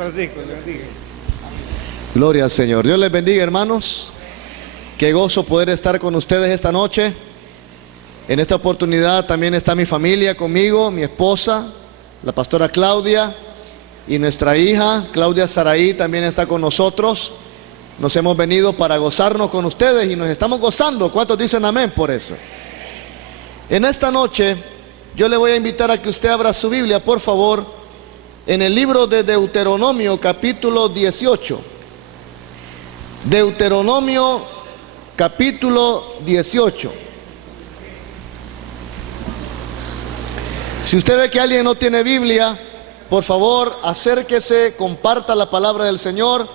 Francisco, le bendiga. Gloria al Señor. Dios les bendiga, hermanos. Qué gozo poder estar con ustedes esta noche. En esta oportunidad también está mi familia conmigo, mi esposa, la pastora Claudia, y nuestra hija Claudia Saraí también está con nosotros. Nos hemos venido para gozarnos con ustedes y nos estamos gozando. ¿Cuántos dicen amén por eso? En esta noche yo le voy a invitar a que usted abra su Biblia, por favor, en el libro de Deuteronomio, capítulo 18. Deuteronomio, capítulo 18. Si usted ve que alguien no tiene Biblia, por favor, acérquese, comparta la palabra del Señor.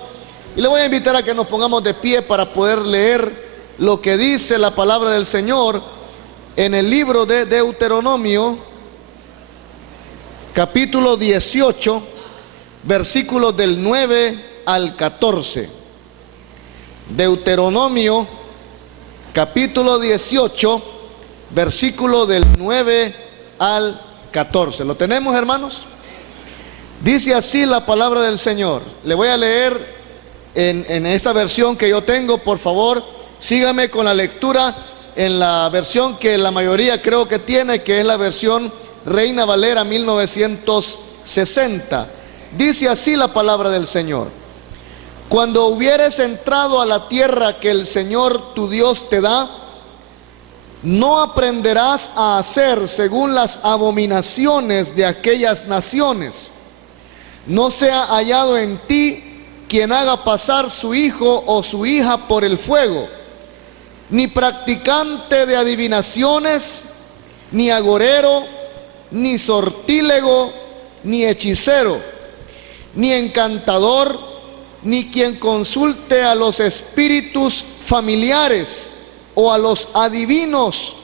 Y le voy a invitar a que nos pongamos de pie para poder leer lo que dice la palabra del Señor en el libro de Deuteronomio, capítulo 18, versículos del 9 al 14. Deuteronomio, capítulo 18, versículo del 9 al 14. ¿Lo tenemos, hermanos? Dice así la palabra del Señor. Le voy a leer en esta versión que yo tengo. Por favor, sígame con la lectura en la versión que la mayoría creo que tiene, que es la versión Reina Valera 1960. Dice así la palabra del Señor: cuando hubieres entrado a la tierra que el Señor tu Dios te da, no aprenderás a hacer según las abominaciones de aquellas naciones. No sea hallado en ti quien haga pasar su hijo o su hija por el fuego, ni practicante de adivinaciones, ni agorero, ni sortílego, ni hechicero, ni encantador, ni quien consulte a los espíritus familiares o a los adivinos,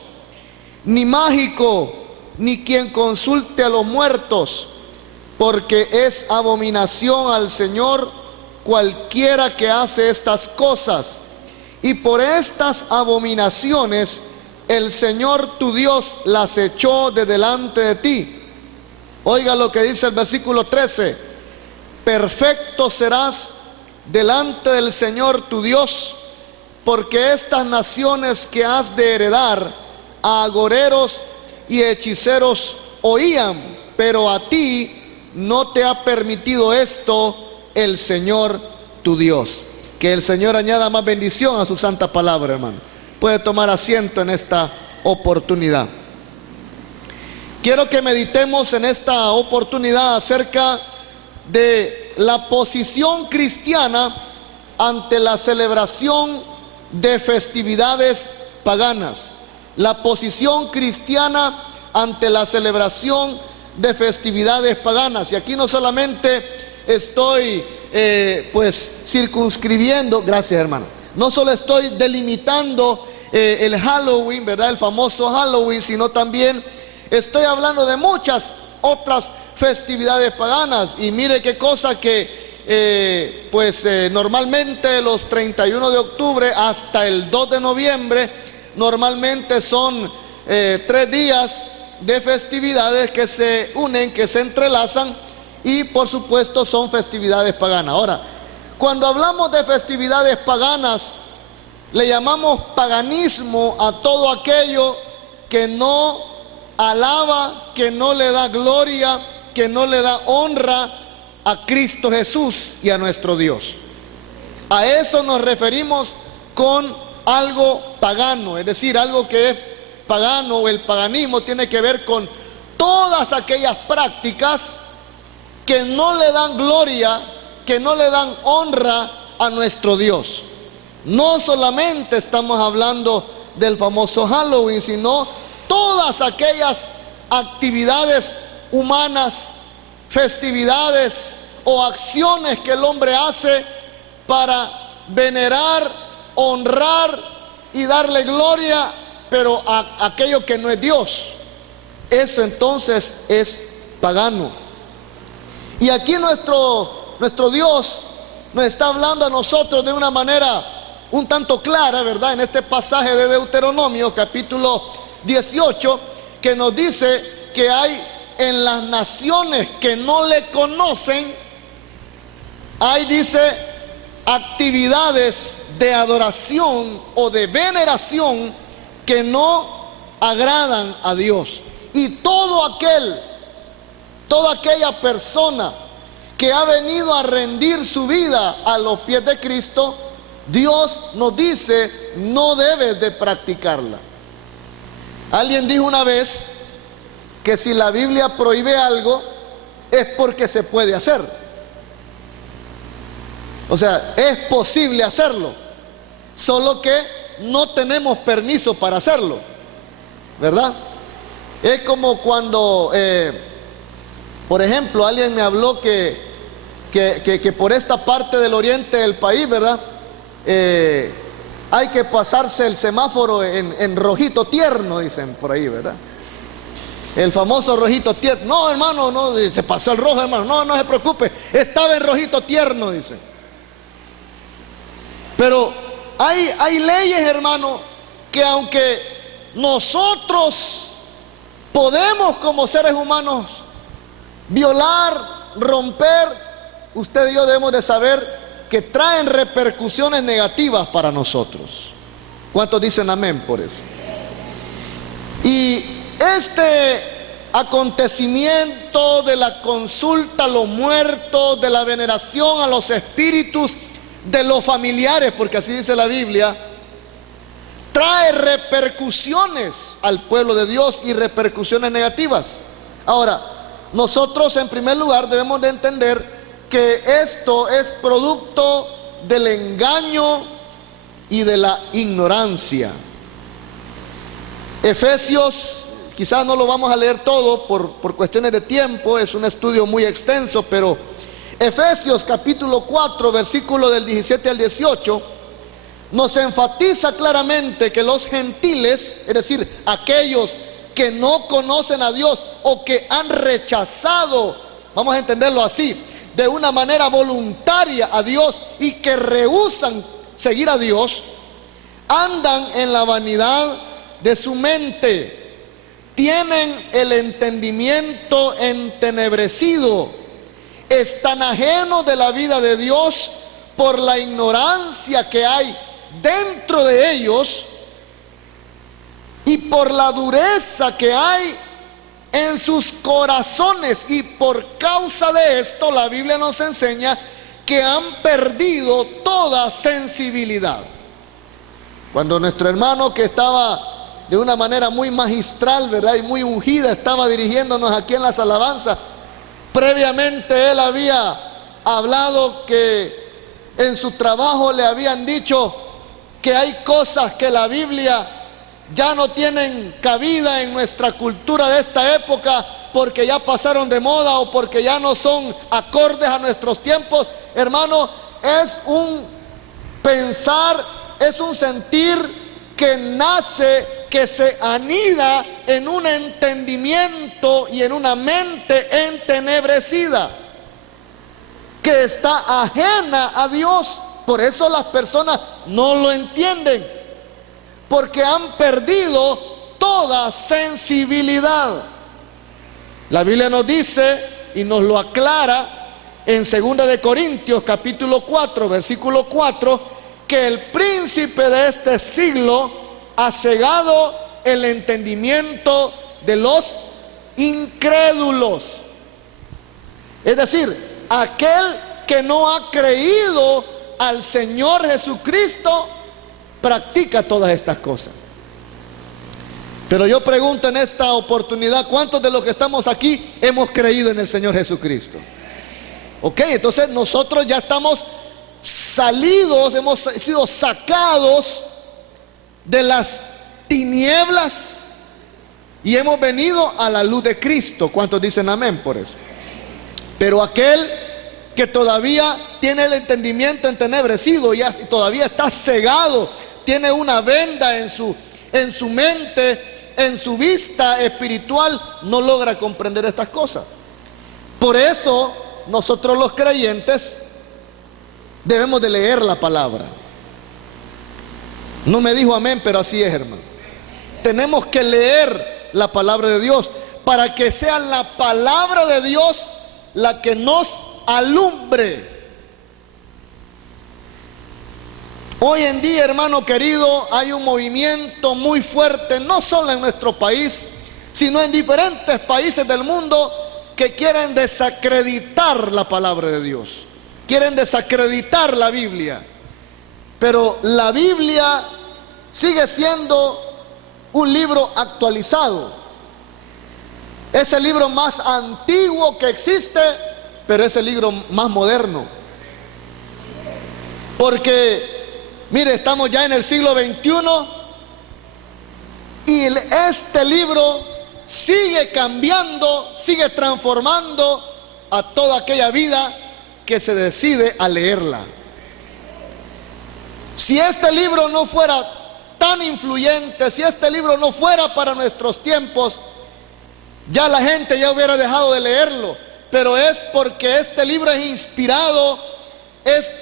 ni mágico, ni quien consulte a los muertos, porque es abominación al Señor cualquiera que hace estas cosas. Y por estas abominaciones el Señor tu Dios las echó de delante de ti. Oiga lo que dice el versículo 13: perfecto serás delante del Señor tu Dios, porque estas naciones que has de heredar a agoreros y hechiceros oían, pero a ti no te ha permitido esto el Señor tu Dios. Que el Señor añada más bendición a su santa palabra, hermano. Puede tomar asiento en esta oportunidad. Quiero que meditemos en esta oportunidad acerca de la posición cristiana ante la celebración de festividades paganas. La posición cristiana ante la celebración de festividades paganas. Y aquí no solamente estoy pues circunscribiendo, gracias hermano, no solo estoy delimitando el Halloween, ¿verdad? El famoso Halloween, sino también estoy hablando de muchas otras festividades paganas. Y mire qué cosa que normalmente los 31 de octubre hasta el 2 de noviembre normalmente son 3 días de festividades que se unen, que se entrelazan, y por supuesto son festividades paganas. Ahora, cuando hablamos de festividades paganas, le llamamos paganismo a todo aquello que no alaba, que no le da gloria, que no le da honra a Cristo Jesús y a nuestro Dios. A eso nos referimos con algo pagano, es decir, algo que es pagano, o el paganismo tiene que ver con todas aquellas prácticas que no le dan gloria, que no le dan honra a nuestro Dios. No solamente estamos hablando del famoso Halloween, sino todas aquellas actividades humanas, festividades o acciones que el hombre hace para venerar, honrar y darle gloria, pero a aquello que no es Dios. Eso entonces es pagano. Y aquí nuestro Dios nos está hablando a nosotros de una manera un tanto clara, ¿verdad? En este pasaje de Deuteronomio, capítulo 18, que nos dice que hay en las naciones que no le conocen hay, dice, actividades de adoración o de veneración que no agradan a Dios. Y toda aquella persona que ha venido a rendir su vida a los pies de Cristo, Dios nos dice, no debes de practicarla. Alguien dijo una vez que si la Biblia prohíbe algo, es porque se puede hacer. O sea, es posible hacerlo, solo que no tenemos permiso para hacerlo, ¿verdad? Es como cuando, por ejemplo, alguien me habló que por esta parte del oriente del país, ¿verdad? Hay que pasarse el semáforo en rojito tierno, dicen por ahí, ¿verdad? El famoso rojito tierno. No, hermano, no, se pasó el rojo, hermano. No se preocupe, estaba en rojito tierno, dicen. Pero hay leyes, hermano, que aunque nosotros podemos como seres humanos violar, romper, usted y yo debemos de saber que traen repercusiones negativas para nosotros. ¿Cuántos dicen amén por eso? Y este acontecimiento de la consulta a los muertos, de la veneración a los espíritus, de los familiares, porque así dice la Biblia, trae repercusiones al pueblo de Dios y repercusiones negativas. Ahora, nosotros en primer lugar debemos de entender que esto es producto del engaño y de la ignorancia. Efesios, quizás no lo vamos a leer todo por cuestiones de tiempo, es un estudio muy extenso, pero Efesios capítulo 4, versículo del 17 al 18, nos enfatiza claramente que los gentiles, es decir, aquellos que no conocen a Dios o que han rechazado, vamos a entenderlo así, de una manera voluntaria a Dios y que rehúsan seguir a Dios, andan en la vanidad de su mente, tienen el entendimiento entenebrecido, están ajenos de la vida de Dios por la ignorancia que hay dentro de ellos y por la dureza que hay en sus corazones, y por causa de esto la Biblia nos enseña que han perdido toda sensibilidad. Cuando nuestro hermano, que estaba de una manera muy magistral, ¿verdad?, y muy ungida, estaba dirigiéndonos aquí en las alabanzas, previamente él había hablado que en su trabajo le habían dicho que hay cosas que la Biblia ya no tienen cabida en nuestra cultura de esta época porque ya pasaron de moda o porque ya no son acordes a nuestros tiempos. Hermano, es un pensar, es un sentir que nace, que se anida en un entendimiento y en una mente entenebrecida, que está ajena a Dios. Por eso las personas no lo entienden, porque han perdido toda sensibilidad. La Biblia nos dice y nos lo aclara en 2 de Corintios capítulo 4, versículo 4, que el príncipe de este siglo ha cegado el entendimiento de los incrédulos. Es decir, aquel que no ha creído al Señor Jesucristo practica todas estas cosas. Pero yo pregunto en esta oportunidad, ¿cuántos de los que estamos aquí hemos creído en el Señor Jesucristo? Ok, entonces nosotros ya estamos salidos, hemos sido sacados de las tinieblas y hemos venido a la luz de Cristo. ¿Cuántos dicen amén por eso? Pero aquel que todavía tiene el entendimiento entenebrecido y todavía está cegado, tiene una venda en su mente, en su vista espiritual, no logra comprender estas cosas. Por eso nosotros los creyentes debemos de leer la palabra. No me dijo amén, pero así es, hermano. Tenemos que leer la palabra de Dios para que sea la palabra de Dios la que nos alumbre Hoy en día, hermano querido, hay un movimiento muy fuerte, no solo en nuestro país, sino en diferentes países del mundo, que quieren desacreditar la palabra de Dios, quieren desacreditar la Biblia. Pero la Biblia sigue siendo un libro actualizado. Es el libro más antiguo que existe, pero es el libro más moderno. Porque, mire, estamos ya en el siglo XXI y este libro sigue cambiando, sigue transformando a toda aquella vida que se decide a leerla. Si este libro no fuera tan influyente, si este libro no fuera para nuestros tiempos, ya la gente ya hubiera dejado de leerlo. Pero es porque este libro es inspirado, es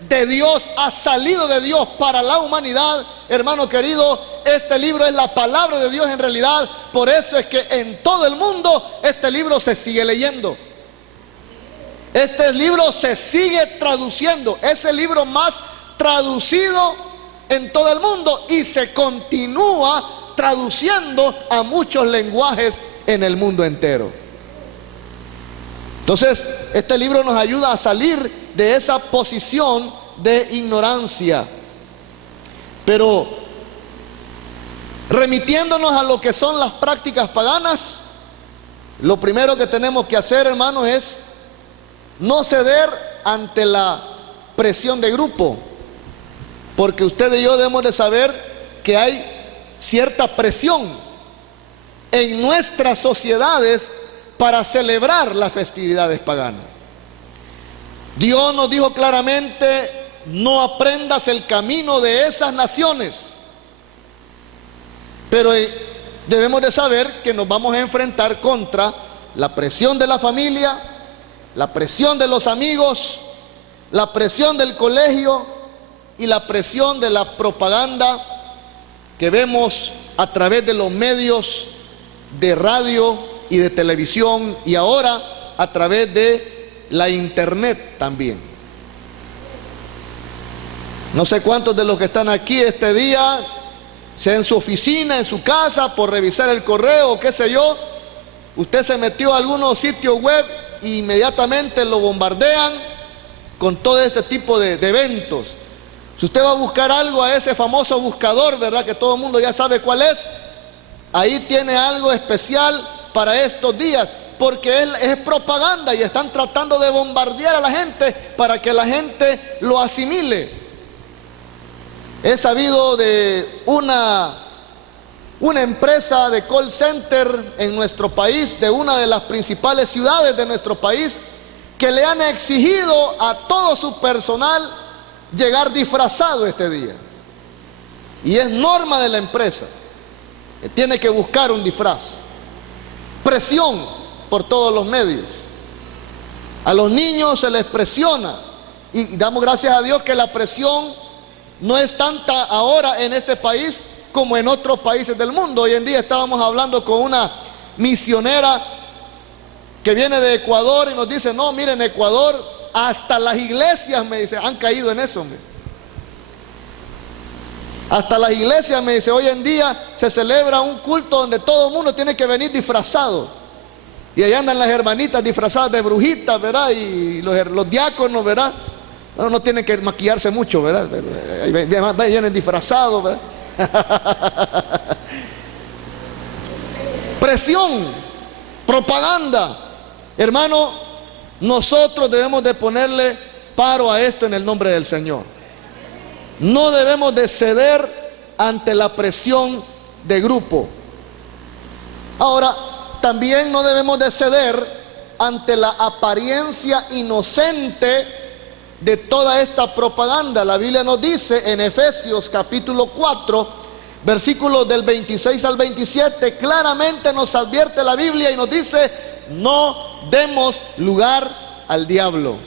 de Dios, ha salido de Dios para la humanidad. Hermano querido, este libro es la palabra de Dios en realidad. Por eso es que en todo el mundo este libro se sigue leyendo. Este libro se sigue traduciendo. Es el libro más traducido en todo el mundo y se continúa traduciendo a muchos lenguajes en el mundo entero. Entonces, este libro nos ayuda a salir de esa posición de ignorancia. Pero remitiéndonos a lo que son las prácticas paganas, lo primero que tenemos que hacer, hermanos, es no ceder ante la presión de grupo. Porque usted y yo debemos de saber que hay cierta presión en nuestras sociedades para celebrar las festividades paganas. Dios nos dijo claramente: no aprendas el camino de esas naciones. Pero debemos de saber que nos vamos a enfrentar contra la presión de la familia, la presión de los amigos, la presión del colegio y la presión de la propaganda que vemos a través de los medios de radio y de televisión, y ahora a través de la internet también. No sé cuántos de los que están aquí este día, sea en su oficina, en su casa, por revisar el correo o qué sé yo, usted se metió a algunos sitios web e inmediatamente lo bombardean con todo este tipo de eventos. Si usted va a buscar algo a ese famoso buscador, ¿verdad?, que todo el mundo ya sabe cuál es, ahí tiene algo especial para estos días, porque es propaganda y están tratando de bombardear a la gente para que la gente lo asimile. He sabido de una empresa de call center en nuestro país, de una de las principales ciudades de nuestro país, que le han exigido a todo su personal llegar disfrazado este día. Y es norma de la empresa que tiene que buscar un disfraz. Presión por todos los medios. A los niños se les presiona, y damos gracias a Dios que la presión no es tanta ahora en este país como en otros países del mundo. Hoy en día estábamos hablando con una misionera que viene de Ecuador y nos dice: no, miren, Ecuador, hasta las iglesias, me dice, han caído en eso. Hasta las iglesias, me dice, hoy en día se celebra un culto donde todo el mundo tiene que venir disfrazado. Y ahí andan las hermanitas disfrazadas de brujitas, ¿verdad? Y los diáconos, ¿verdad? No tienen que maquillarse mucho, ¿verdad? Ahí vienen disfrazados, ¿verdad? Presión, propaganda. Hermano, nosotros debemos de ponerle paro a esto en el nombre del Señor. No debemos de ceder ante la presión de grupo. Ahora, también no debemos de ceder ante la apariencia inocente de toda esta propaganda. La Biblia nos dice en Efesios capítulo 4, versículos del 26 al 27, claramente nos advierte la Biblia y nos dice: no demos lugar al diablo.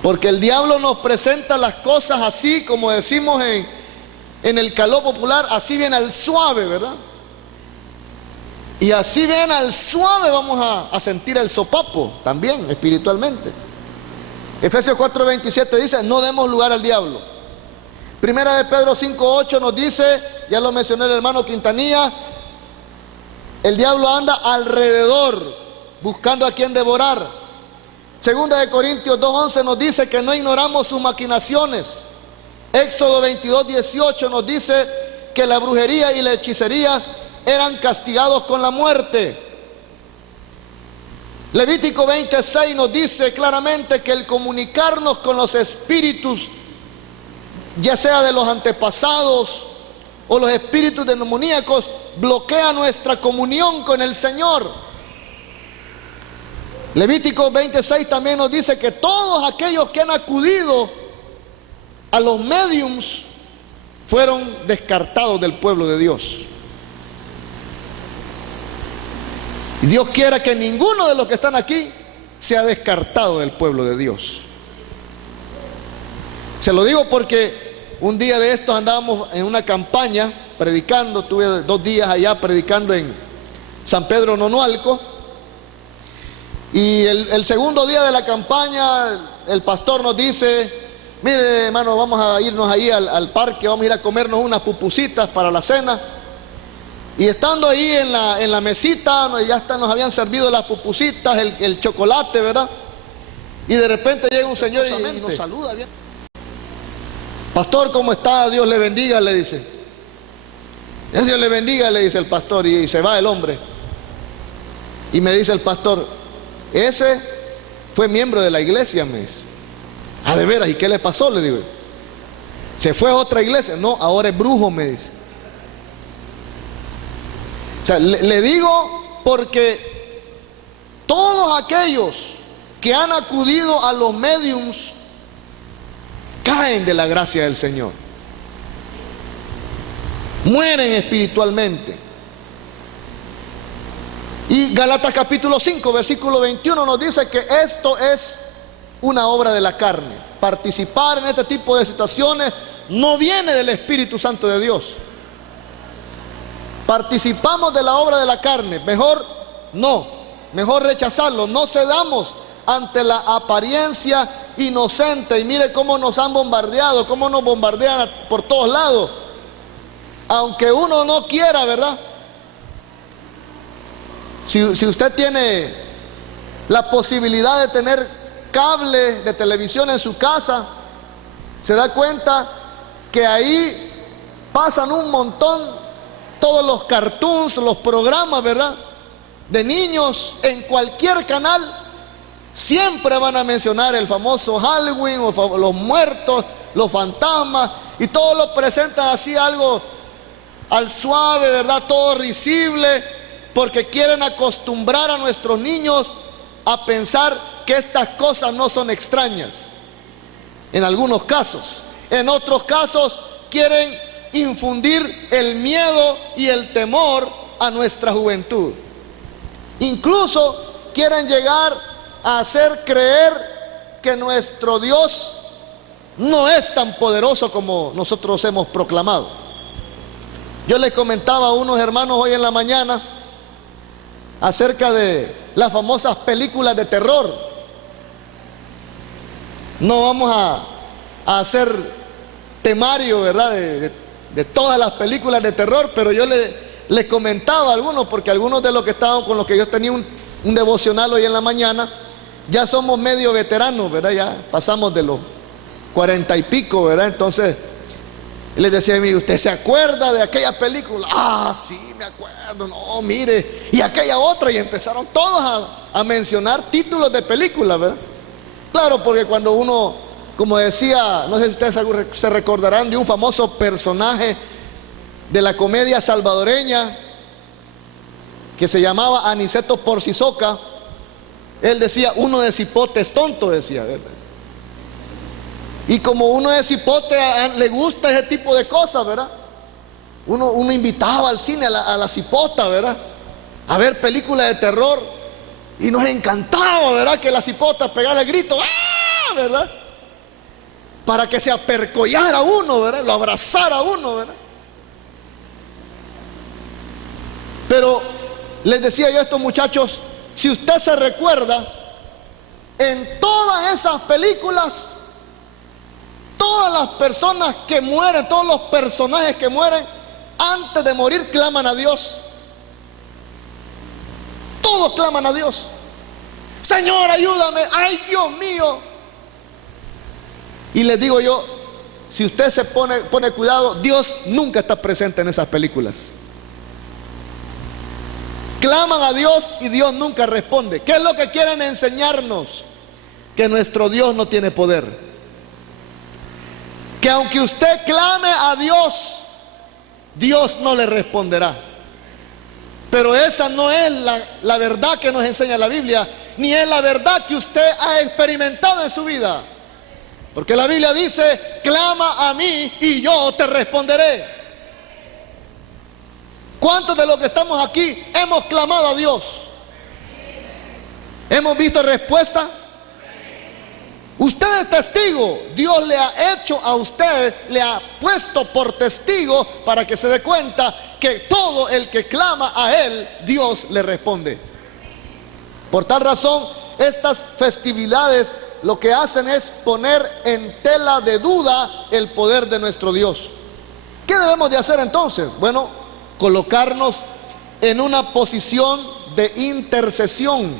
Porque el diablo nos presenta las cosas así, como decimos en el caló popular, así bien al suave, ¿verdad? Y así bien al suave vamos a sentir el sopapo también espiritualmente. Efesios 4:27 dice, no demos lugar al diablo. Primera de Pedro 5:8 nos dice, ya lo mencionó el hermano Quintanilla, el diablo anda alrededor buscando a quien devorar. Segunda de Corintios 2:11 nos dice que no ignoramos sus maquinaciones. Éxodo 22:18 nos dice que la brujería y la hechicería eran castigados con la muerte. Levítico 20:6 nos dice claramente que el comunicarnos con los espíritus, ya sea de los antepasados o los espíritus demoníacos, bloquea nuestra comunión con el Señor. Levítico 26 también nos dice que todos aquellos que han acudido a los médiums fueron descartados del pueblo de Dios. Y Dios quiera que ninguno de los que están aquí sea descartado del pueblo de Dios. Se lo digo porque un día de estos andábamos en una campaña predicando, tuve 2 días allá predicando en San Pedro Nonualco, y el segundo día de la campaña el pastor nos dice, mire hermano, vamos a irnos ahí al parque, vamos a ir a comernos unas pupusitas para la cena. Y estando ahí en la mesita, ya nos habían servido las pupusitas, el chocolate, ¿verdad? Y de repente llega un señor y nos saluda bien. Pastor, ¿cómo está? Dios le bendiga, le dice. Dios le bendiga, le dice el pastor, y se va el hombre. Y me dice el pastor, ese fue miembro de la iglesia, me dice. Ah, de veras, ¿y qué le pasó? Le digo. ¿Se fue a otra iglesia? No, ahora es brujo, me dice. O sea, le digo porque todos aquellos que han acudido a los médiums caen de la gracia del Señor, mueren espiritualmente. Y Gálatas capítulo 5 versículo 21 nos dice que esto es una obra de la carne. Participar en este tipo de situaciones no viene del Espíritu Santo de Dios. Participamos de la obra de la carne, mejor rechazarlo. No cedamos ante la apariencia inocente. Y mire cómo nos han bombardeado, cómo nos bombardean por todos lados, aunque uno no quiera, ¿verdad? Si usted tiene la posibilidad de tener cable de televisión en su casa, se da cuenta que ahí pasan un montón, todos los cartoons, los programas, ¿verdad?, de niños. En cualquier canal siempre van a mencionar el famoso Halloween, o los muertos, los fantasmas, y todo lo presentan así, algo al suave, ¿verdad?, todo risible, porque quieren acostumbrar a nuestros niños a pensar que estas cosas no son extrañas. En algunos casos. En otros casos quieren infundir el miedo y el temor a nuestra juventud. Incluso quieren llegar a hacer creer que nuestro Dios no es tan poderoso como nosotros hemos proclamado. Yo les comentaba a unos hermanos hoy en la mañana acerca de las famosas películas de terror. No vamos a hacer temario, ¿verdad?, de todas las películas de terror, pero yo les comentaba a algunos, porque algunos de los que estaban con los que yo tenía un devocional hoy en la mañana, ya somos medio veteranos, ¿verdad? Ya pasamos de los 40 y pico, ¿verdad? Entonces les decía a mí, ¿usted se acuerda de aquella película? Ah, sí, me acuerdo. No, mire, y aquella otra, y empezaron todos a mencionar títulos de películas, ¿verdad? Claro, porque cuando uno, como decía, no sé si ustedes se recordarán de un famoso personaje de la comedia salvadoreña que se llamaba Aniceto Porcisoca. Él decía, uno de cipote es tonto, decía, ¿verdad? Y como uno de cipote le gusta ese tipo de cosas, ¿verdad? Uno invitaba al cine a la cipota, ¿verdad?, a ver películas de terror, y nos encantaba, ¿verdad?, que la cipota pegara el grito, ¡ah!, ¿verdad?, para que se apercollara uno, ¿verdad?, lo abrazara uno, ¿verdad? Pero les decía yo a estos muchachos, si usted se recuerda, en todas esas películas, todas las personas que mueren, todos los personajes que mueren, antes de morir claman a Dios. Todos claman a Dios. Señor, ayúdame. Ay, Dios mío. Y les digo yo, si usted se pone cuidado, Dios nunca está presente en esas películas. Claman a Dios y Dios nunca responde. ¿Qué es lo que quieren enseñarnos? Que nuestro Dios no tiene poder. Que aunque usted clame a Dios, Dios no le responderá. Pero esa no es la verdad que nos enseña la Biblia, ni es la verdad que usted ha experimentado en su vida. Porque la Biblia dice, clama a mí y yo te responderé. ¿Cuántos de los que estamos aquí hemos clamado a Dios? ¿Hemos visto respuesta? Usted es testigo. Dios le ha hecho a usted, le ha puesto por testigo para que se dé cuenta que todo el que clama a Él, Dios le responde. Por tal razón, estas festividades lo que hacen es poner en tela de duda el poder de nuestro Dios. ¿Qué debemos de hacer entonces? Bueno, colocarnos en una posición de intercesión.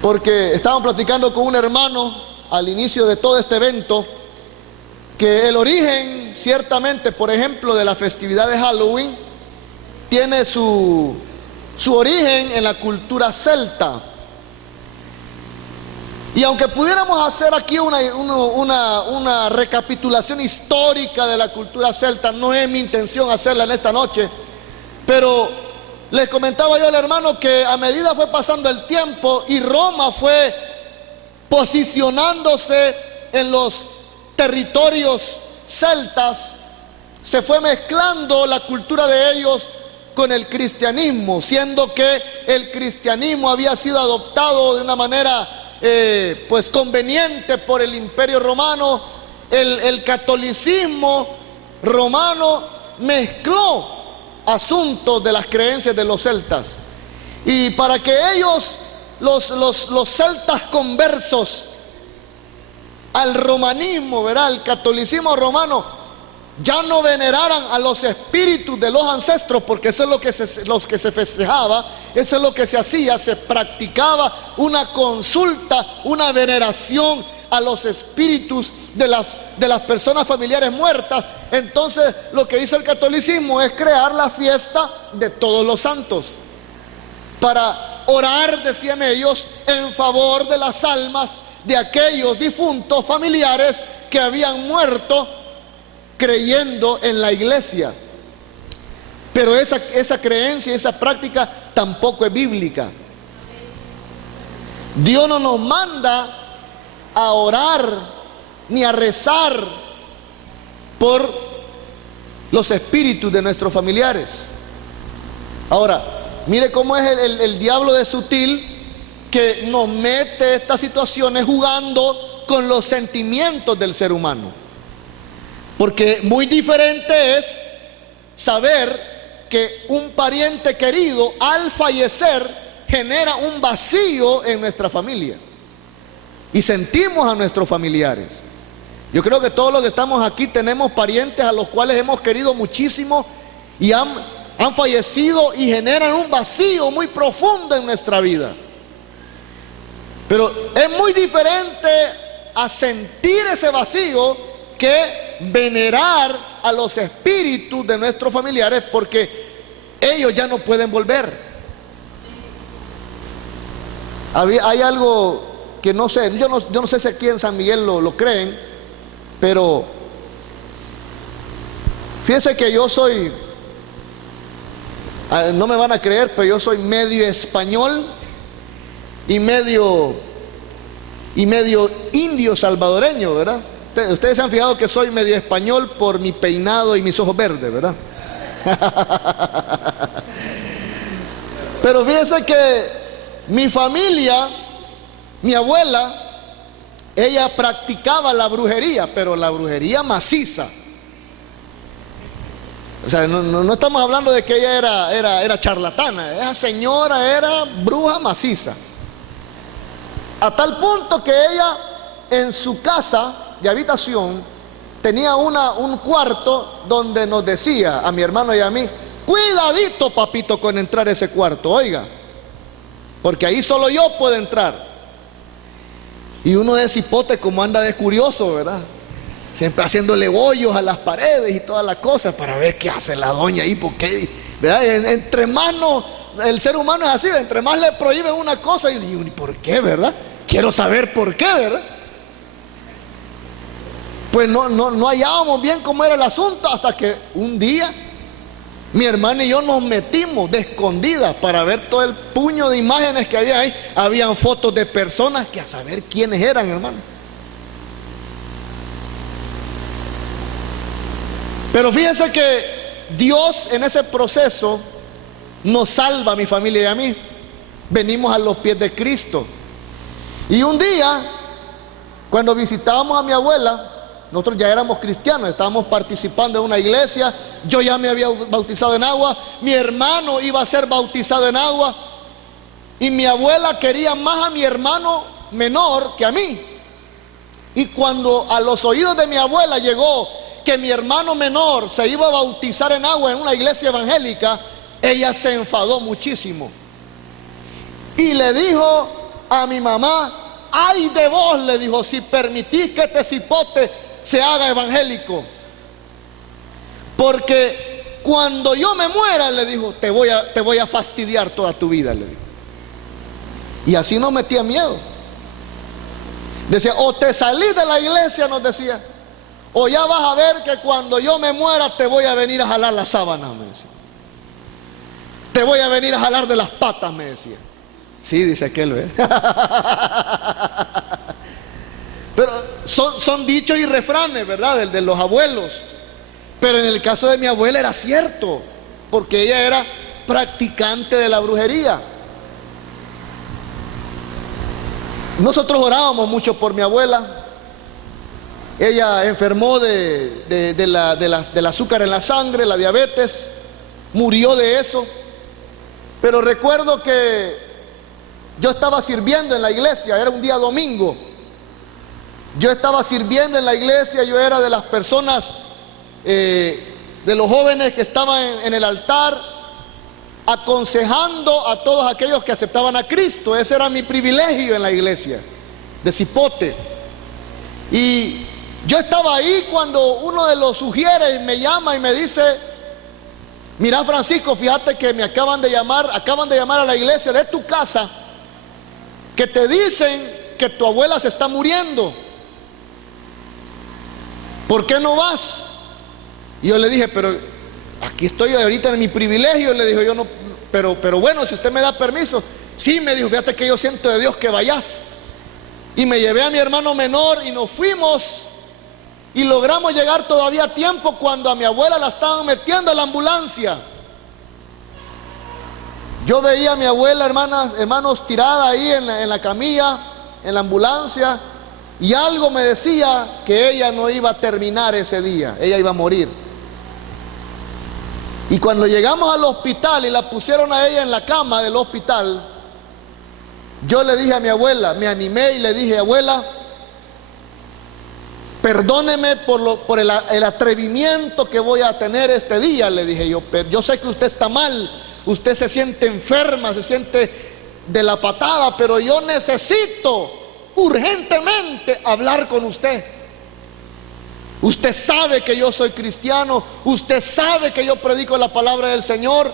Porque estábamos platicando con un hermano al inicio de todo este evento, que el origen, ciertamente, por ejemplo, de la festividad de Halloween, tiene su origen en la cultura celta. Y aunque pudiéramos hacer aquí una recapitulación histórica de la cultura celta, no es mi intención hacerla en esta noche, pero les comentaba yo al hermano que a medida fue pasando el tiempo y Roma fue posicionándose en los territorios celtas, se fue mezclando la cultura de ellos con el cristianismo, siendo que el cristianismo había sido adoptado de una manera pues conveniente por el Imperio Romano. El catolicismo romano mezcló asuntos de las creencias de los celtas, y para que ellos, los celtas conversos al romanismo, ¿verdad?, al catolicismo romano, ya no veneraran a los espíritus de los ancestros, porque eso es lo que se festejaba, eso es lo que se hacía, se practicaba una consulta, una veneración a los espíritus de las personas familiares muertas. Entonces lo que hizo el catolicismo es crear la fiesta de todos los santos, para orar, decían ellos, en favor de las almas de aquellos difuntos familiares que habían muerto creyendo en la iglesia. Pero esa creencia, esa práctica tampoco es bíblica. Dios no nos manda a orar ni a rezar por los espíritus de nuestros familiares. Ahora, mire cómo es el diablo de sutil, que nos mete estas situaciones jugando con los sentimientos del ser humano. Porque muy diferente es saber que un pariente querido al fallecer genera un vacío en nuestra familia y sentimos a nuestros familiares. Yo creo que todos los que estamos aquí tenemos parientes a los cuales hemos querido muchísimo y han fallecido y generan un vacío muy profundo en nuestra vida. Pero es muy diferente a sentir ese vacío que venerar a los espíritus de nuestros familiares, porque ellos ya no pueden volver. Hay algo que no sé, yo no sé si aquí en San Miguel lo creen, pero fíjense que yo soy, no me van a creer, pero yo soy medio español y medio indio salvadoreño, ¿verdad? Ustedes se han fijado que soy medio español por mi peinado y mis ojos verdes, ¿verdad? Pero fíjense que mi familia, mi abuela, ella practicaba la brujería, pero la brujería maciza. O sea, no estamos hablando de que ella era charlatana. Esa señora era bruja maciza. A tal punto que ella en su casa de habitación tenía un cuarto donde nos decía a mi hermano y a mí: cuidadito, papito, con entrar a ese cuarto, oiga, porque ahí solo yo puedo entrar. Y uno de cipote, como anda de curioso, ¿verdad? Siempre haciéndole hoyos a las paredes y todas las cosas para ver qué hace la doña ahí, porque, ¿verdad? Entre más el ser humano es así, entre más le prohíben una cosa, y ¿por qué, verdad? Quiero saber por qué, ¿verdad? Pues no hallábamos bien cómo era el asunto, hasta que un día mi hermano y yo nos metimos de escondidas para ver todo el puño de imágenes que había ahí. Habían fotos de personas que a saber quiénes eran, hermano. Pero fíjense que Dios en ese proceso nos salva a mi familia y a mí. Venimos a los pies de Cristo. Y un día, cuando visitábamos a mi abuela, nosotros ya éramos cristianos, estábamos participando en una iglesia. Yo ya me había bautizado en agua, mi hermano iba a ser bautizado en agua, y mi abuela quería más a mi hermano menor que a mí. Y cuando a los oídos de mi abuela llegó que mi hermano menor se iba a bautizar en agua en una iglesia evangélica, ella se enfadó muchísimo y le dijo a mi mamá: ay de vos, le dijo, si permitís que este cipote se haga evangélico, porque cuando yo me muera, le dijo, te voy a fastidiar toda tu vida, le dijo. Y así nos metía miedo. Decía: o te salís de la iglesia, nos decía, o ya vas a ver que cuando yo me muera te voy a venir a jalar las sábanas, me decía. Te voy a venir a jalar de las patas, me decía. Sí, dice aquel, ¿eh? Pero son dichos y refranes, ¿verdad? De los abuelos. Pero en el caso de mi abuela era cierto, porque ella era practicante de la brujería. Nosotros orábamos mucho por mi abuela. Ella enfermó del azúcar en la sangre, la diabetes, murió de eso. Pero recuerdo que yo estaba sirviendo en la iglesia, era un día domingo. Yo estaba sirviendo en la iglesia, yo era de las personas, de los jóvenes que estaban en el altar, aconsejando a todos aquellos que aceptaban a Cristo. Ese era mi privilegio en la iglesia, de cipote. Y yo estaba ahí cuando uno de los sugieres me llama y me dice: mira, Francisco, fíjate que me acaban de llamar a la iglesia de tu casa, que te dicen que tu abuela se está muriendo. ¿Por qué no vas? Y yo le dije: pero aquí estoy ahorita en mi privilegio. Le dijo yo: no, pero bueno, si usted me da permiso. Sí, me dijo, fíjate que yo siento de Dios que vayas. Y me llevé a mi hermano menor y nos fuimos. Y logramos llegar todavía a tiempo cuando a mi abuela la estaban metiendo a la ambulancia. Yo veía a mi abuela, hermanos, tirada ahí en la camilla, en la ambulancia. Y algo me decía que ella no iba a terminar ese día, ella iba a morir. Y cuando llegamos al hospital y la pusieron a ella en la cama del hospital, yo le dije a mi abuela, me animé y le dije: abuela, perdóneme por el atrevimiento que voy a tener este día, le dije yo, pero yo sé que usted está mal, usted se siente enferma, se siente de la patada, pero yo necesito urgentemente hablar con usted. Usted sabe que yo soy cristiano, usted sabe que yo predico la palabra del Señor.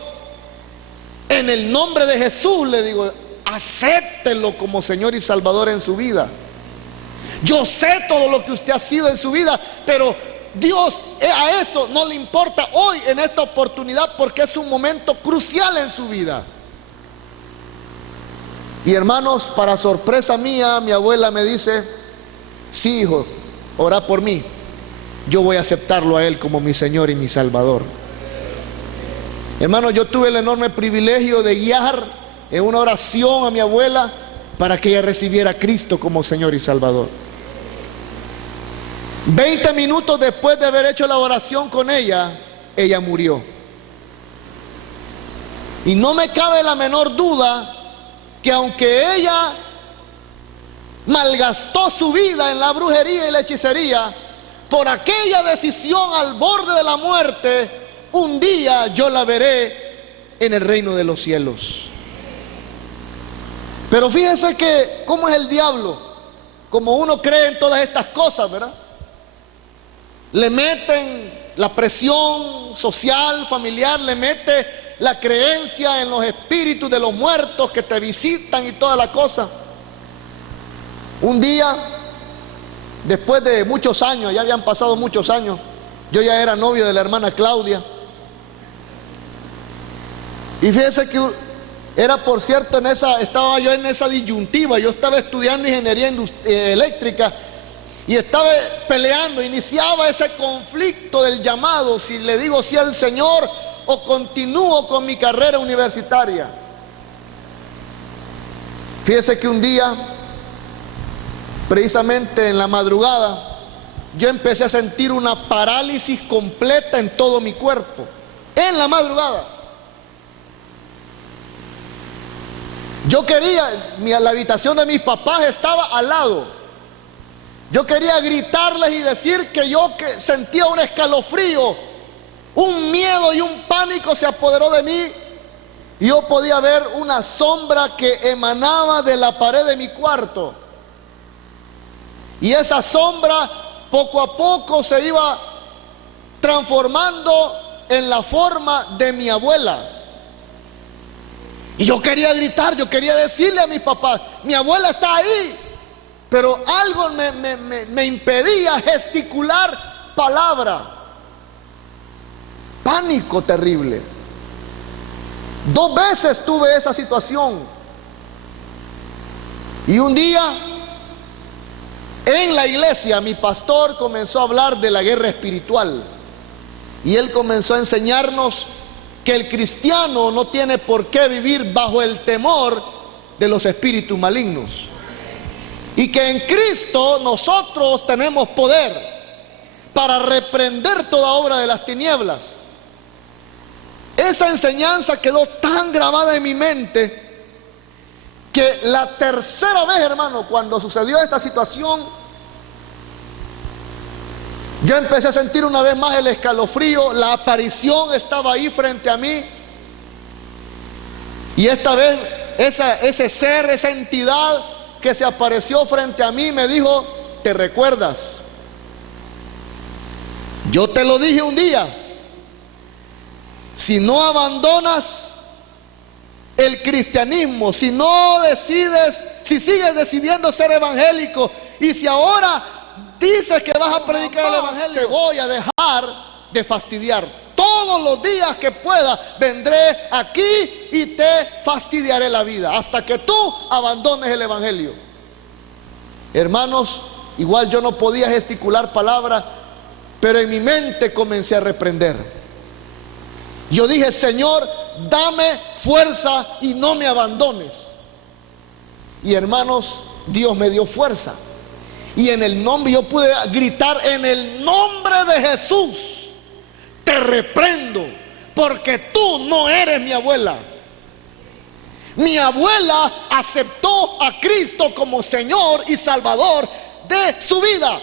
En el nombre de Jesús, le digo, acéptelo como Señor y Salvador en su vida. Yo sé todo lo que usted ha sido en su vida, pero Dios a eso no le importa hoy en esta oportunidad, porque es un momento crucial en su vida. Y hermanos, para sorpresa mía, mi abuela me dice: sí, hijo, ora por mí, yo voy a aceptarlo a Él como mi Señor y mi Salvador. Hermanos, yo tuve el enorme privilegio de guiar en una oración a mi abuela para que ella recibiera a Cristo como Señor y Salvador. 20 minutos después de haber hecho la oración con ella, ella murió. Y no me cabe la menor duda que aunque ella malgastó su vida en la brujería y la hechicería, por aquella decisión al borde de la muerte, un día yo la veré en el reino de los cielos. Pero fíjense que cómo es el diablo, como uno cree en todas estas cosas, ¿verdad? Le meten la presión social, familiar, le mete la creencia en los espíritus de los muertos que te visitan y toda la cosa. Un día, después de muchos años, ya habían pasado muchos años, yo ya era novio de la hermana Claudia. Y fíjense que era, por cierto, estaba yo en esa disyuntiva. Yo estaba estudiando ingeniería eléctrica y estaba peleando, iniciaba ese conflicto del llamado, si le digo sí al Señor o continúo con mi carrera universitaria. Fíjese que un día, precisamente en la madrugada, yo empecé a sentir una parálisis completa en todo mi cuerpo, en la madrugada. Yo quería, la habitación de mis papás estaba al lado. Yo quería gritarles y decir que yo sentía un escalofrío, un miedo y un pánico se apoderó de mí. Y yo podía ver una sombra que emanaba de la pared de mi cuarto. Y esa sombra poco a poco se iba transformando en la forma de mi abuela. Y yo quería gritar, yo quería decirle a mis papás, mi abuela está ahí. Pero algo me impedía gesticular palabra. Pánico terrible. 2 veces tuve esa situación. Y un día, en la iglesia, mi pastor comenzó a hablar de la guerra espiritual. Y él comenzó a enseñarnos que el cristiano no tiene por qué vivir bajo el temor de los espíritus malignos. Y que en Cristo nosotros tenemos poder para reprender toda obra de las tinieblas. Esa enseñanza quedó tan grabada en mi mente que la tercera vez, hermano, cuando sucedió esta situación, yo empecé a sentir una vez más el escalofrío. La aparición estaba ahí frente a mí. Y esta vez ese ser, esa entidad que se apareció frente a mí me dijo, ¿te recuerdas? Yo te lo dije un día. Si no abandonas el cristianismo, si no decides, si sigues decidiendo ser evangélico, y si ahora dices que vas a predicar el evangelio, te voy a dejar de fastidiar. Todos los días que pueda vendré aquí y te fastidiaré la vida hasta que tú abandones el evangelio. Hermanos, igual yo no podía gesticular palabra, pero en mi mente comencé a reprender. Yo dije, Señor, dame fuerza y no me abandones. Y hermanos, Dios me dio fuerza. Y en el nombre, yo pude gritar, en el nombre de Jesús, te reprendo, porque tú no eres mi abuela. Mi abuela aceptó a Cristo como Señor y Salvador de su vida.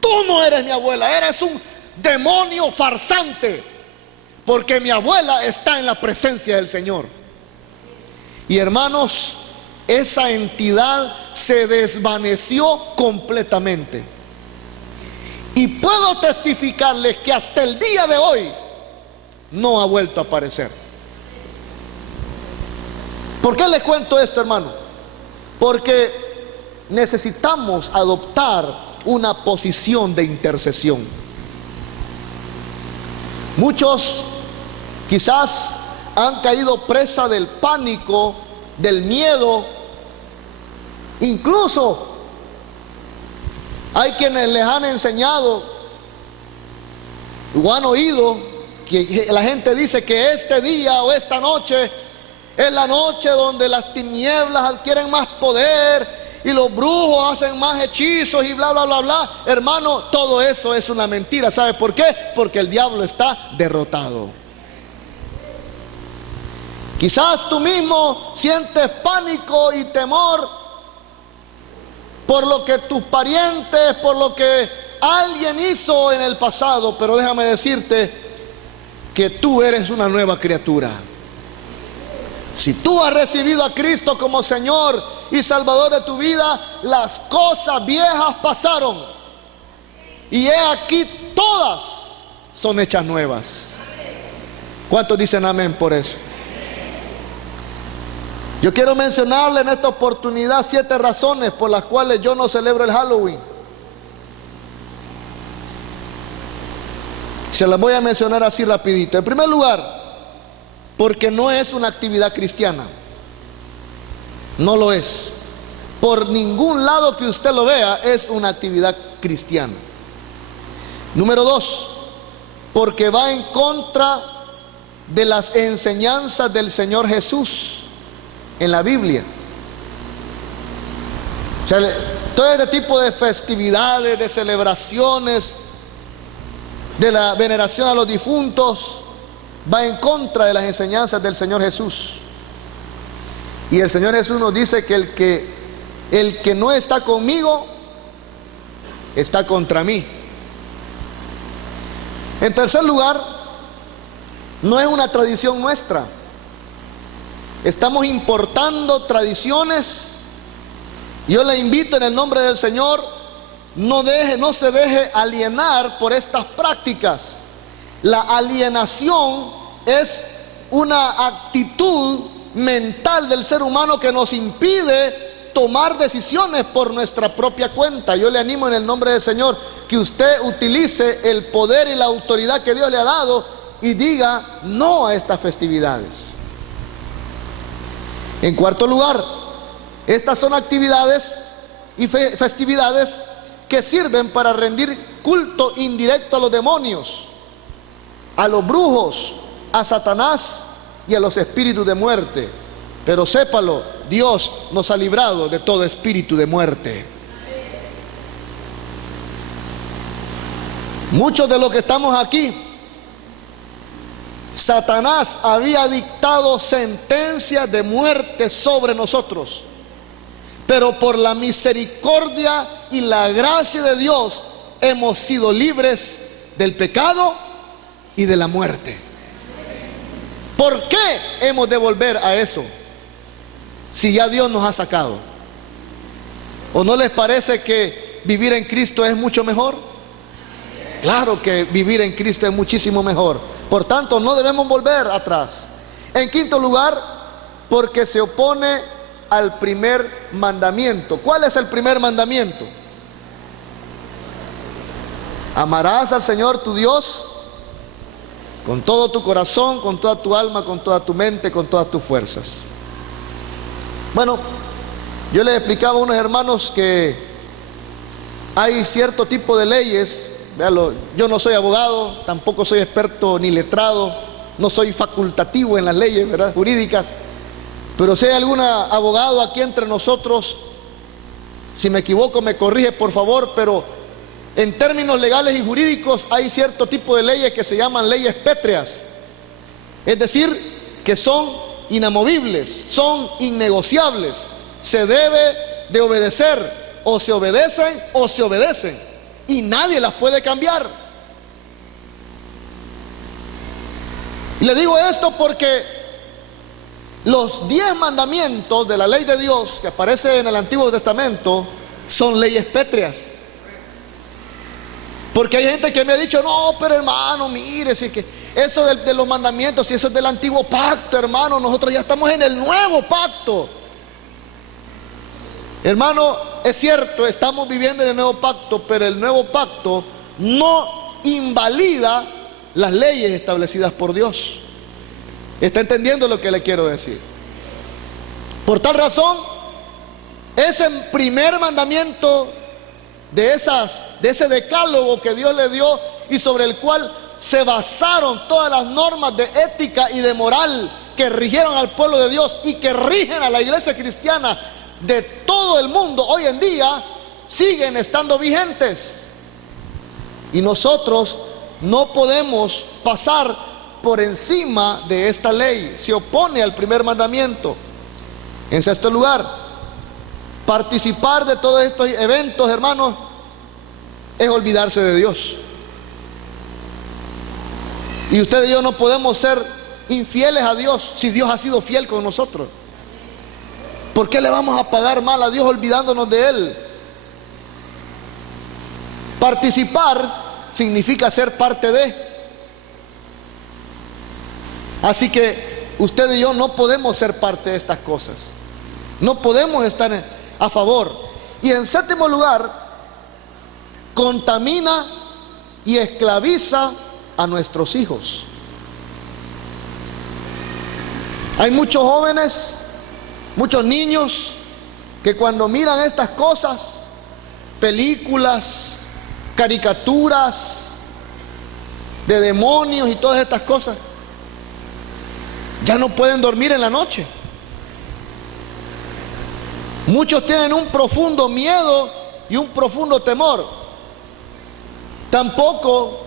Tú no eres mi abuela, eres un demonio farsante, porque mi abuela está en la presencia del Señor. Y hermanos, esa entidad se desvaneció completamente. Y puedo testificarles que hasta el día de hoy no ha vuelto a aparecer. ¿Por qué les cuento esto, hermano? Porque necesitamos adoptar una posición de intercesión. Muchos quizás han caído presa del pánico, del miedo. Incluso hay quienes les han enseñado o han oído que la gente dice que este día o esta noche es la noche donde las tinieblas adquieren más poder y los brujos hacen más hechizos y bla, bla, bla, bla. Hermano, todo eso es una mentira. ¿Sabe por qué? Porque el diablo está derrotado. Quizás tú mismo sientes pánico y temor por lo que tus parientes, por lo que alguien hizo en el pasado, pero déjame decirte que tú eres una nueva criatura. Si tú has recibido a Cristo como Señor y Salvador de tu vida, las cosas viejas pasaron y he aquí todas son hechas nuevas. ¿Cuántos dicen amén por eso? Yo quiero mencionarle en esta oportunidad 7 razones por las cuales yo no celebro el Halloween. Se las voy a mencionar así rapidito. En primer lugar, porque no es una actividad cristiana. No lo es. Por ningún lado que usted lo vea es una actividad cristiana. Número 2, porque va en contra de las enseñanzas del Señor Jesús en la Biblia. O sea, todo este tipo de festividades, de celebraciones, de la veneración a los difuntos, va en contra de las enseñanzas del Señor Jesús. Y el Señor Jesús nos dice que el que no está conmigo está contra mí. En tercer lugar, no es una tradición nuestra. Estamos importando tradiciones. Yo le invito en el nombre del Señor, no se deje alienar por estas prácticas. La alienación es una actitud mental del ser humano que nos impide tomar decisiones por nuestra propia cuenta. Yo le animo en el nombre del Señor que usted utilice el poder y la autoridad que Dios le ha dado y diga no a estas festividades. En cuarto lugar, estas son actividades y festividades que sirven para rendir culto indirecto a los demonios, a los brujos, a Satanás y a los espíritus de muerte. Pero sépalo, Dios nos ha librado de todo espíritu de muerte. Muchos de los que estamos aquí, Satanás había dictado sentencia de muerte sobre nosotros, pero por la misericordia y la gracia de Dios hemos sido libres del pecado y de la muerte. ¿Por qué hemos de volver a eso si ya Dios nos ha sacado? ¿O no les parece que vivir en Cristo es mucho mejor? Claro que vivir en Cristo es muchísimo mejor. Por tanto, no debemos volver atrás. En quinto lugar, porque se opone al primer mandamiento. ¿Cuál es el primer mandamiento? Amarás al Señor tu Dios con todo tu corazón, con toda tu alma, con toda tu mente, con todas tus fuerzas. Bueno, yo les explicaba a unos hermanos que hay cierto tipo de leyes. Véalo, yo no soy abogado, tampoco soy experto ni letrado, no soy facultativo en las leyes, ¿verdad?, jurídicas. Pero si hay algún abogado aquí entre nosotros, si me equivoco me corrige por favor, pero en términos legales y jurídicos hay cierto tipo de leyes que se llaman leyes pétreas. Es decir, que son inamovibles, son innegociables. Se debe de obedecer, o se obedecen o se obedecen. Y nadie las puede cambiar. Y le digo esto porque los 10 mandamientos de la ley de Dios que aparecen en el Antiguo Testamento son leyes pétreas. Porque hay gente que me ha dicho, no, pero hermano, mire, si que eso de los mandamientos, si eso es del antiguo pacto, hermano, nosotros ya estamos en el nuevo pacto. Hermano, es cierto, estamos viviendo en el nuevo pacto, pero el nuevo pacto no invalida las leyes establecidas por Dios. ¿Está entendiendo lo que le quiero decir? Por tal razón, ese primer mandamiento de ese decálogo que Dios le dio y sobre el cual se basaron todas las normas de ética y de moral que rigieron al pueblo de Dios y que rigen a la iglesia cristiana de todo el mundo hoy en día, siguen estando vigentes. Y nosotros no podemos pasar por encima de esta ley. Se opone al primer mandamiento. En sexto lugar, Participar de todos estos eventos, hermanos, es olvidarse de Dios. Y usted y yo no podemos ser infieles a Dios si Dios ha sido fiel con nosotros. ¿Por qué le vamos a pagar mal a Dios olvidándonos de Él? Participar significa ser parte de. Así que usted y yo no podemos ser parte de estas cosas. No podemos estar a favor. Y en séptimo lugar, contamina y esclaviza a nuestros hijos. Hay muchos jóvenes, muchos niños que cuando miran estas cosas, películas, caricaturas de demonios y todas estas cosas, ya no pueden dormir en la noche. Muchos tienen un profundo miedo y un profundo temor. Tampoco,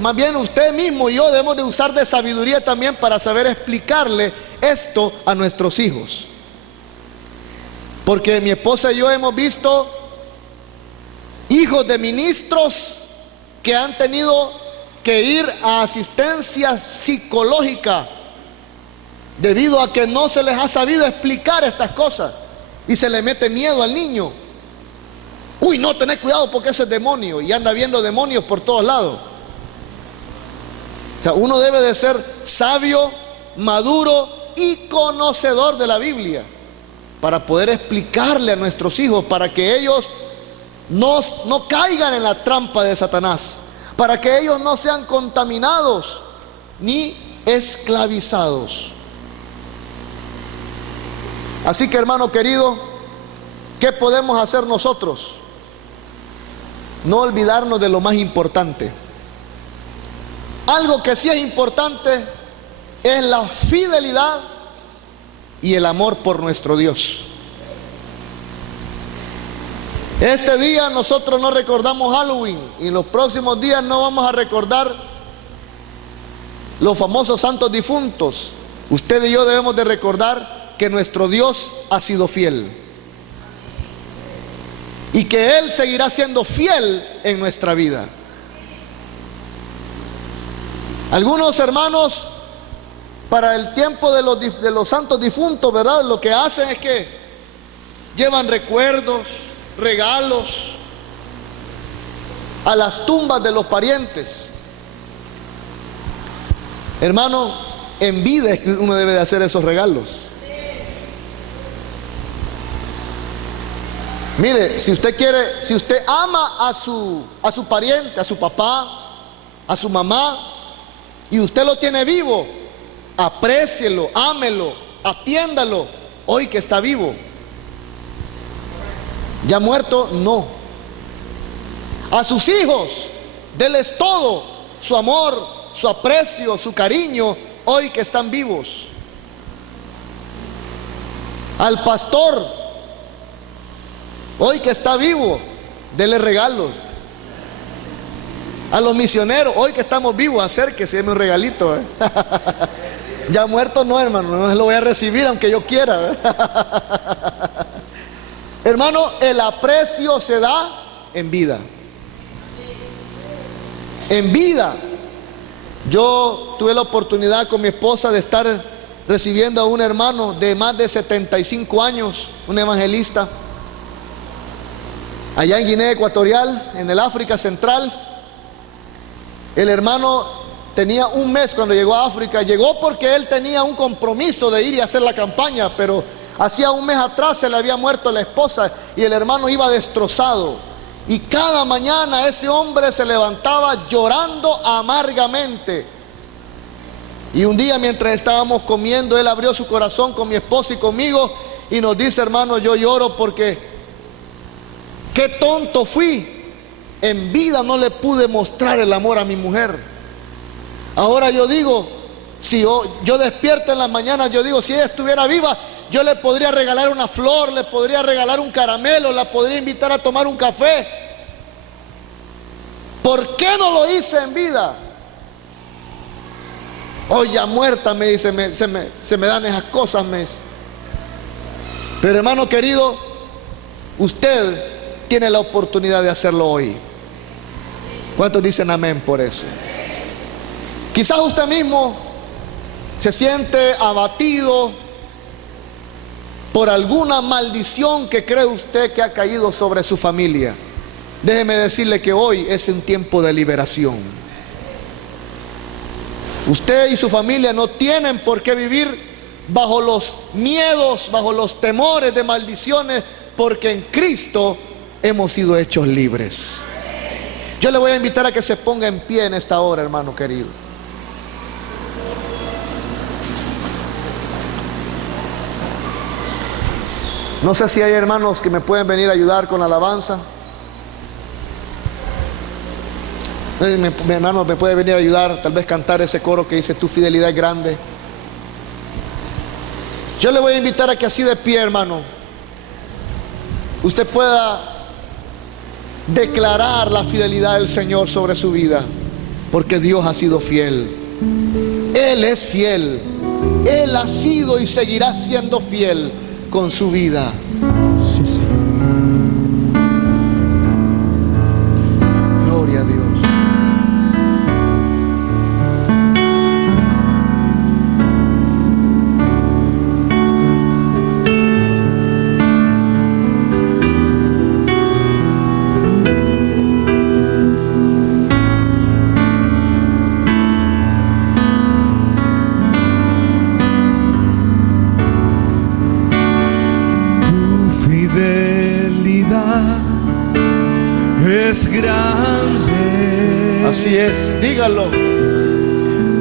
más bien usted mismo y yo debemos de usar de sabiduría también para saber explicarle esto a nuestros hijos. Porque mi esposa y yo hemos visto hijos de ministros que han tenido que ir a asistencia psicológica debido a que no se les ha sabido explicar estas cosas y se le mete miedo al niño. Uy, no, tenés cuidado porque ese es demonio, y anda viendo demonios por todos lados. O sea, uno debe de ser sabio, maduro y conocedor de la Biblia para poder explicarle a nuestros hijos, para que ellos no caigan en la trampa de Satanás, para que ellos no sean contaminados ni esclavizados. Así que, hermano querido, ¿qué podemos hacer nosotros? No olvidarnos de lo más importante. Algo que sí es importante es la fidelidad y el amor por nuestro Dios. Este día nosotros no recordamos Halloween, y en los próximos días no vamos a recordar los famosos santos difuntos. Usted y yo debemos de recordar que nuestro Dios ha sido fiel y que Él seguirá siendo fiel en nuestra vida. Algunos hermanos, para el tiempo de los santos difuntos, ¿verdad?, lo que hacen es que llevan recuerdos, regalos a las tumbas de los parientes. Hermano, en vida es que uno debe de hacer esos regalos. Mire, si usted quiere, si usted ama a su pariente, a su papá, a su mamá, y usted lo tiene vivo, aprécielo, ámelo, atiéndalo, hoy que está vivo. Ya muerto, no. A sus hijos, denles todo, su amor, su aprecio, su cariño, hoy que están vivos. Al pastor, hoy que está vivo, denle regalos. A los misioneros, hoy que estamos vivos, acérquese, déme un regalito. Ya muerto no, hermano, no se lo voy a recibir aunque yo quiera. Hermano, el aprecio se da en vida. En vida. Yo tuve la oportunidad con mi esposa de estar recibiendo a un hermano de más de 75 años, un evangelista, allá en Guinea Ecuatorial, en el África Central. El hermano tenía un mes cuando llegó a África. Llegó porque él tenía un compromiso de ir y hacer la campaña, pero hacía un mes atrás se le había muerto la esposa y el hermano iba destrozado. Y cada mañana ese hombre se levantaba llorando amargamente. Y un día, mientras estábamos comiendo, él abrió su corazón con mi esposa y conmigo y nos dice: hermano, yo lloro porque qué tonto fui. En vida no le pude mostrar el amor a mi mujer. Ahora yo digo, si yo despierto en las mañanas, yo digo, si ella estuviera viva, yo le podría regalar una flor, le podría regalar un caramelo, la podría invitar a tomar un café. ¿Por qué no lo hice en vida? Hoy ya muerta, me dice, se me dan esas cosas, me dice. Pero hermano querido, usted tiene la oportunidad de hacerlo hoy. ¿Cuántos dicen amén por eso? Quizás usted mismo se siente abatido por alguna maldición que cree usted que ha caído sobre su familia. Déjeme decirle que hoy es un tiempo de liberación. Usted y su familia no tienen por qué vivir bajo los miedos, bajo los temores de maldiciones, porque en Cristo hemos sido hechos libres. Yo le voy a invitar a que se ponga en pie en esta hora, hermano querido. No sé si hay hermanos que me pueden venir a ayudar con la alabanza. Mi hermano me puede venir a ayudar, tal vez cantar ese coro que dice: tu fidelidad es grande. Yo le voy a invitar a que así de pie, hermano, usted pueda declarar la fidelidad del Señor sobre su vida, porque Dios ha sido fiel. Él es fiel. Él ha sido y seguirá siendo fiel con su vida. Sí, sí. Gloria a Dios. Es grande. Así es, dígalo.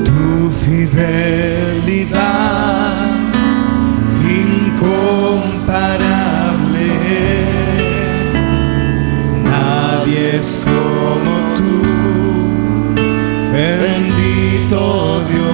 Tu fidelidad incomparable es. Nadie es como tú, bendito Dios.